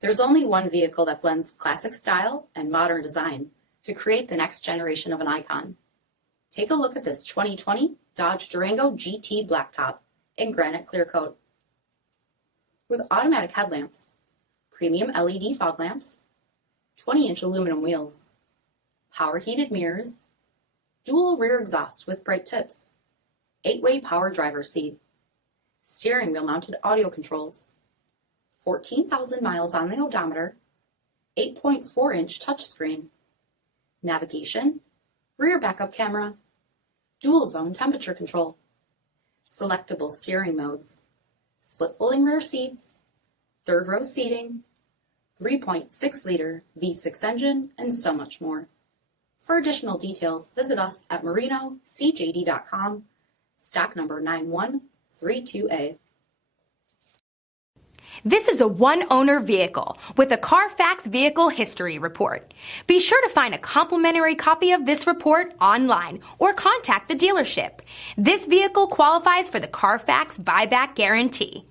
There's only one vehicle that blends classic style and modern design to create the next generation of an icon. Take a look at this 2020 Dodge Durango GT Blacktop in granite clear coat. With automatic headlamps, premium LED fog lamps, 20-inch aluminum wheels, power heated mirrors, dual rear exhaust with bright tips, 8-way power driver's seat, steering wheel mounted audio controls, 14,000 miles on the odometer, 8.4-inch touchscreen, navigation, rear backup camera, dual zone temperature control, selectable steering modes, split folding rear seats, third row seating, 3.6-liter V6 engine, and so much more. For additional details, visit us at marinocjd.com, stock number 9132A. This is a one-owner vehicle with a Carfax Vehicle History Report. Be sure to find a complimentary copy of this report online or contact the dealership. This vehicle qualifies for the Carfax Buyback Guarantee.